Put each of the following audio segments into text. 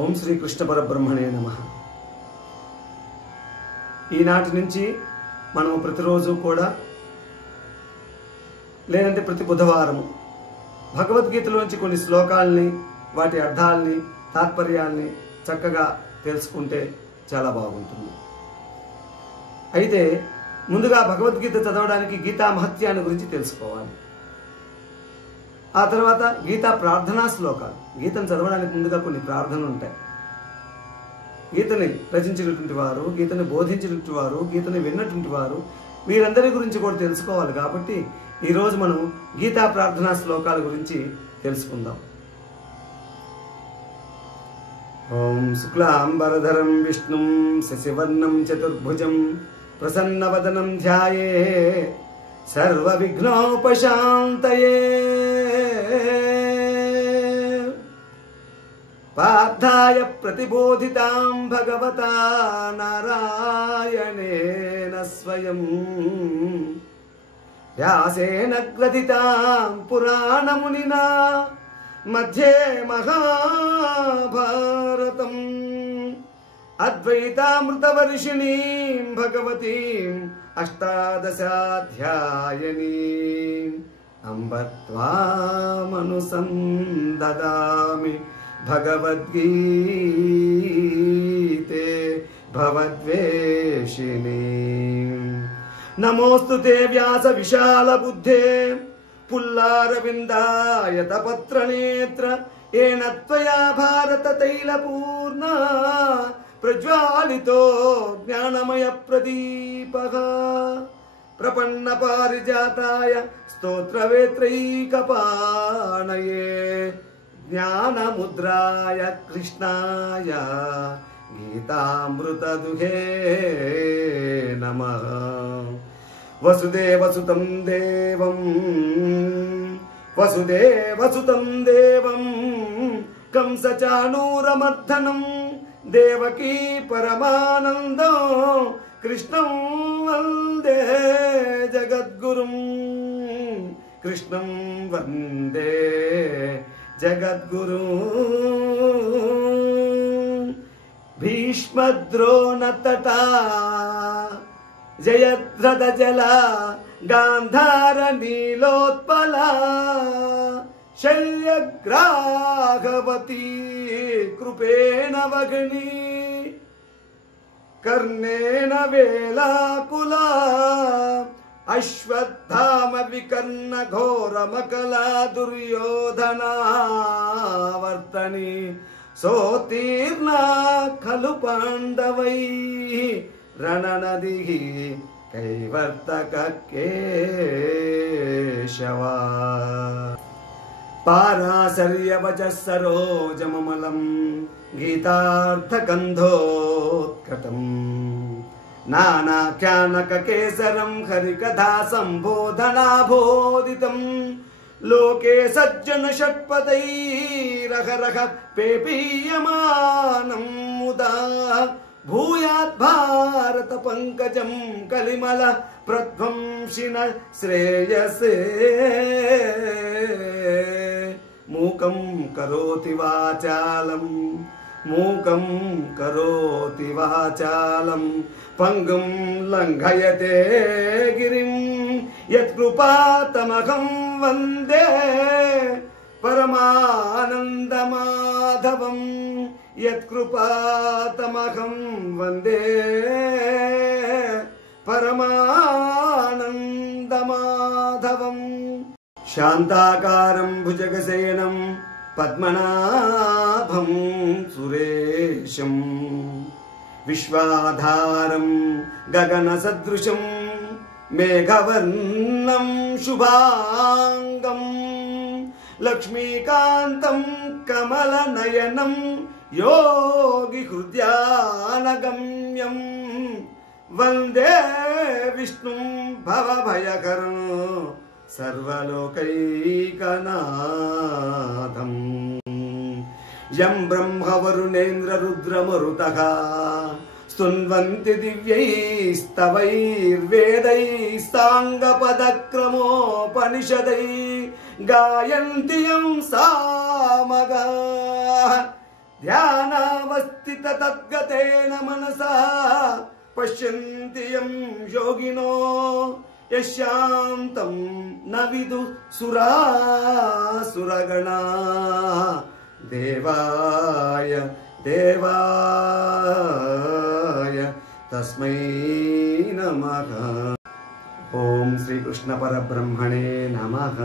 ఓం శ్రీ కృష్ణ పరబ్రహ్మణే నమః. ఈనాటి నుంచి మనం ప్రతిరోజు కూడా లేదంటే ప్రతి బుధవారము భగవద్గీతలోంచి కొన్ని శ్లోకాలని, వాటి అర్థాలని, తాత్పర్యాల్ని చక్కగా తెలుసుకుంటే చాలా బాగుంటుంది. అయితే ముందుగా భగవద్గీత చదవడానికి గీతా మహత్యాన్ని గురించి తెలుసుకోవాలి. ఆ తర్వాత గీతా ప్రార్థనా శ్లోకాలు. గీతను చదవడానికి ముందుగా కొన్ని ప్రార్థనలు ఉంటాయి. గీతని రచించినటువంటి వారు, గీతని బోధించినటువంటి వారు, గీతని విన్నటువంటి వారు, వీరందరి గురించి కూడా తెలుసుకోవాలి. కాబట్టి ఈరోజు మనం గీతా ప్రార్థనా శ్లోకాల గురించి తెలుసుకుందాం. ఓం శుక్లాంబరధరం విష్ణుం శశివర్ణం చతుర్భుజం ప్రసన్నవదనం ధ్యాయే సర్వ విఘ్నోపశాంతయే. పార్థాయ ప్రతిబోధితాం భగవతా నారాయణేన స్వయం వ్యాసేన గ్రథితాం పురాణమునినా మధ్యే మహాభారతం అద్వైతామృతవర్షిణీం భగవతీం అష్టాదశాధ్యాయనీం అంబ త్వామనుసందదామి భగవద్గీతే భవద్వేషిణీం. నమోస్తుతే వ్యాస విశాల బుద్ధే పుల్లారవిందాయత పత్రనేత్ర ఏన త్వయా భారత తైలపూర్ణ ప్రజ్వాలితో జ్ఞానమయ ప్రదీపః. ప్రపన్న పారిజాతాయ స్తోత్రవేత్రైకపాణయే జ్ఞానముద్రాయ కృష్ణాయ గీతామృతదుహే నమః. వసుదేవసుతం దేవం వసుదేవసుతం దేవం కంసచాణూరమర్దనం దేవకీ పరమానందం కృష్ణం వందే జగద్గురుం. కృష్ణం వందే జగద్గురుం. భీష్మద్రోణతటా జయద్రథ జల గాంధార నీలోత్పల శల్యగ్రాహవతీ కృపేణ వగణి కర్ణేన వేలాకుల అశ్వత్థామ వికర్ణ ఘోరమకలా దుర్యోధనావర్తని సోతీర్ణ ఖలు పాండవై రణనది కైవర్తక కేశవా. పారాశర్యవచ సరోజమమలం గీతార్థకంధోత్కటం నానాఖ్యానక కేసరం హరికథా సంబోధనాబోధితం లోకే సజ్జన షట్పదైరహరహ పేపీయమానం ముదా భూయాత్ భారత పంకజం కలిమల ప్రధ్వంసిన శ్రేయసే. మూకం కరోతి వాచాలం మూకం కరోతి వాచాలం పంగుం లంఘయతే గిరిం యత్కృపాతమహం వందే పరమానందమాధవం. యత్కృపాతమహం వందే పరమానందమాధవం. శాంతాకారం భుజగశయనం పద్మనాభం సురేశం విశ్వాధారం గగన సదృశం మేఘవర్ణం శుభాంగం లక్ష్మీకాంతం కమలనయనం యోగి హృద్యానగమ్యం వందే విష్ణుం భవభయకరం సర్వలోకైకనాథం. యం బ్రహ్మ వరుణేంద్ర రుద్రమరుతః స్తున్వంతి దివ్యైస్తవైర్వేदैस्ताङ्गपदक्रमोपनिषदै गायन्ति यं सामगाः ధ్యానావస్థిత తద్గతేన మనసా పశ్యంతి యం యోగినో యశాంతం న విదు సురాసురగణా దేవాయ దేవాయ తస్మై నమః. ఓం శ్రీకృష్ణ పరబ్రహ్మణే నమః.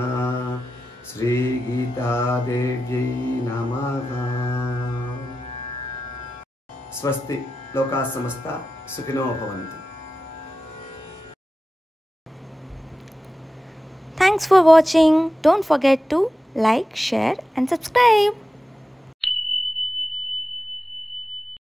శ్రీ గీతాదేవ్యై నమః. స్వస్తి. లోకా సమస్త సుఖినో భవంతు. Thanks for watching. Don't forget to like, share and subscribe.